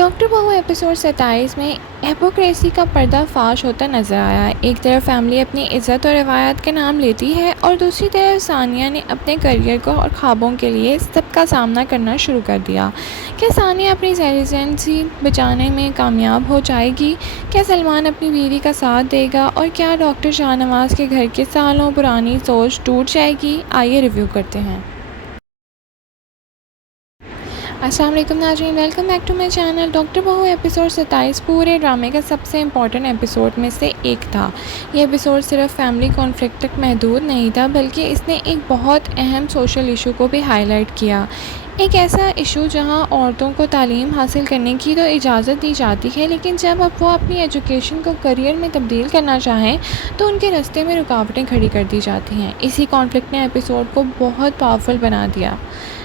Doctor Bahu episode 27 में hypocrisy का पर्दाफाश होता नजर आया। एक तरफ फैमिली अपनी इज्जत और रिवायत के नाम लेती है और दूसरी तरफ सानिया ने अपने करियर को और ख्वाबों के लिए सबका सामना करना शुरू कर दिया। क्या सानिया अपनी रेजिडेंसी बचाने में कामयाब हो जाएगी? क्या सलमान अपनी बीवी का साथ देगा? और क्या डॉक्टर शाहनवाज के घर के सालों पुरानी सोच टूट जाएगी? आइए रिव्यू करते हैं। अस्सलाम वालेकुम नाज़रीन, welcome back to my channel. Doctor Bahu episode 27 पूरे ड्रामे का सबसे इम्पॉर्टेंट एपिसोड में से एक था। ये एपिसोड सिर्फ फैमिली कॉन्फ्लिक्ट तक महदूद नहीं था, बल्कि इसने एक बहुत अहम सोशल इशू को भी हाईलाइट किया। एक ऐसा इशू जहां औरतों को तालीम हासिल करने की तो इजाज़त दी जाती है, लेकिन जब अब वो अपनी एजुकेशन को करियर में तब्दील करना चाहें तो उनके रास्ते में रुकावटें खड़ी कर दी जाती हैं। इसी कॉन्फ्लिक्ट ने एपिसोड को बहुत पावरफुल बना दिया।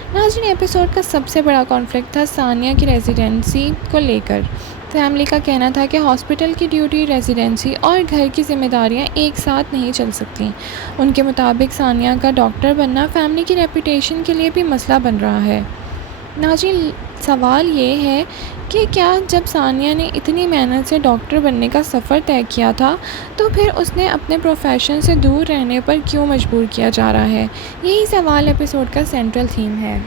नाज़रीन, एपिसोड का सबसे बड़ा कॉन्फ्लिक्ट था सानिया की रेजिडेंसी को लेकर। फैमिली का कहना था कि हॉस्पिटल की ड्यूटी, रेजिडेंसी और घर की जिम्मेदारियां एक साथ नहीं चल सकती। उनके मुताबिक सानिया का डॉक्टर बनना फैमिली की रेपुटेशन के लिए भी मसला बन रहा है। नाज़रीन, सवाल ये है कि क्या जब सानिया ने इतनी मेहनत से डॉक्टर बनने का सफ़र तय किया था तो फिर उसने अपने प्रोफेशन से दूर रहने पर क्यों मजबूर किया जा रहा है? यही सवाल एपिसोड का सेंट्रल थीम है।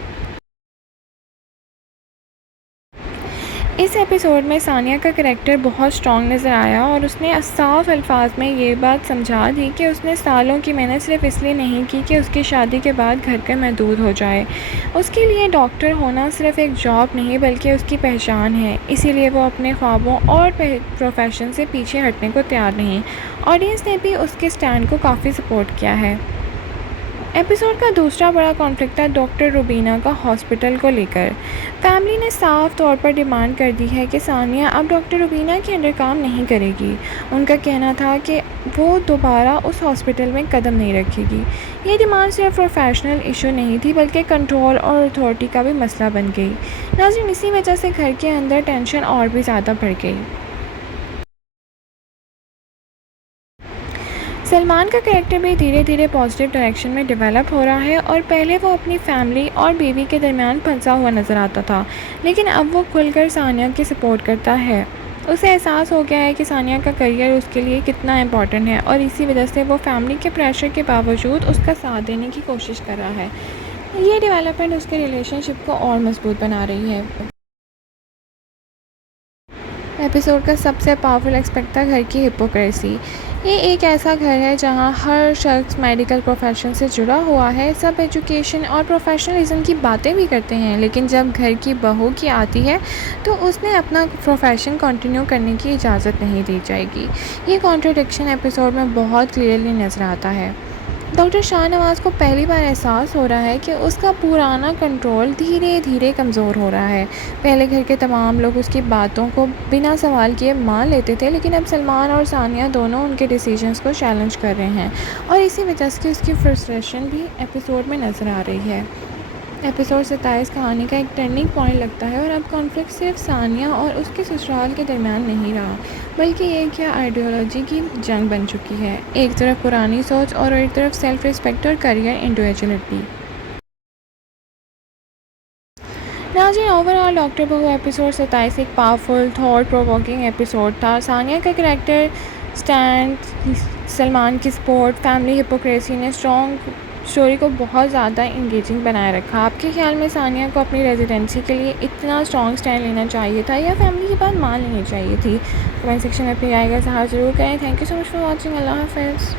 इस एपिसोड में सानिया का करैक्टर बहुत स्ट्रॉन्ग नज़र आया और उसने साफ अल्फाज में ये बात समझा दी कि उसने सालों की मेहनत सिर्फ इसलिए नहीं की कि उसकी शादी के बाद घर का महदूद हो जाए। उसके लिए डॉक्टर होना सिर्फ एक जॉब नहीं बल्कि उसकी पहचान है, इसीलिए वो अपने ख्वाबों और प्रोफेशन से पीछे हटने को तैयार नहीं। ऑडियंस ने भी उसके स्टैंड को काफ़ी सपोर्ट किया है। एपिसोड का दूसरा बड़ा कॉन्फ्लिक्ट था डॉक्टर रुबीना का हॉस्पिटल को लेकर। फैमिली ने साफ तौर पर डिमांड कर दी है कि सानिया अब डॉक्टर रुबीना के अंडर काम नहीं करेगी। उनका कहना था कि वो दोबारा उस हॉस्पिटल में कदम नहीं रखेगी। ये डिमांड सिर्फ प्रोफेशनल इशू नहीं थी बल्कि कंट्रोल और अथॉरिटी का भी मसला बन गई। नाज़रीन, इसी वजह से घर के अंदर टेंशन और भी ज़्यादा बढ़ गई। सलमान का कैरेक्टर भी धीरे धीरे पॉजिटिव डायरेक्शन में डेवलप हो रहा है और पहले वो अपनी फैमिली और बीवी के दरमियान फंसा हुआ नज़र आता था, लेकिन अब वो खुलकर सानिया की सपोर्ट करता है। उसे एहसास हो गया है कि सानिया का करियर उसके लिए कितना इम्पॉर्टेंट है और इसी वजह से वो फैमिली के प्रेशर के बावजूद उसका साथ देने की कोशिश कर रहा है। ये डेवलपमेंट उसके रिलेशनशिप को और मजबूत बना रही है। एपिसोड का सबसे पावरफुल एस्पेक्ट था घर की हिपोक्रेसी। ये एक ऐसा घर है जहां हर शख्स मेडिकल प्रोफेशन से जुड़ा हुआ है, सब एजुकेशन और प्रोफेशनलिज्म की बातें भी करते हैं, लेकिन जब घर की बहू की आती है तो उसने अपना प्रोफेशन कंटिन्यू करने की इजाज़त नहीं दी जाएगी। ये कॉन्ट्रडिक्शन एपिसोड में बहुत क्लियरली नज़र आता है। डॉक्टर शाहनवाज को पहली बार एहसास हो रहा है कि उसका पुराना कंट्रोल धीरे धीरे कमज़ोर हो रहा है। पहले घर के तमाम लोग उसकी बातों को बिना सवाल किए मान लेते थे, लेकिन अब सलमान और सानिया दोनों उनके डिसीजंस को चैलेंज कर रहे हैं और इसी वजह से उसकी फ्रस्ट्रेशन भी एपिसोड में नज़र आ रही है। एपिसोड 27 कहानी का एक टर्निंग पॉइंट लगता है और अब कॉन्फ्लिक्ट सिर्फ सानिया और उसके ससुराल के दरमियान नहीं रहा, बल्कि एक या आइडियोलॉजी की जंग बन चुकी है। एक तरफ पुरानी सोच और एक तरफ सेल्फ रिस्पेक्ट और करियर इंडिविजुअलिटी। नाज़रीन, ओवरऑल डॉक्टर बहू एपिसोड 27 एक पावरफुल थॉट प्रोवोकिंग एपिसोड था। सानिया का करैक्टर स्टैंड, सलमान की सपोर्ट, फैमिली हिपोक्रेसी ने स्ट्रॉन्ग स्टोरी को बहुत ज़्यादा इंगेजिंग बनाए रखा। आपके ख्याल में सानिया को अपनी रेजिडेंसी के लिए इतना स्ट्रॉन्ग स्टैंड लेना चाहिए था या फैमिली की बात मान लेनी चाहिए थी? कमेंट सेक्शन में अपनी राय का इज़हार ज़रूर करें। Thank you so much for watching. अल्लाह हाफ़िज़।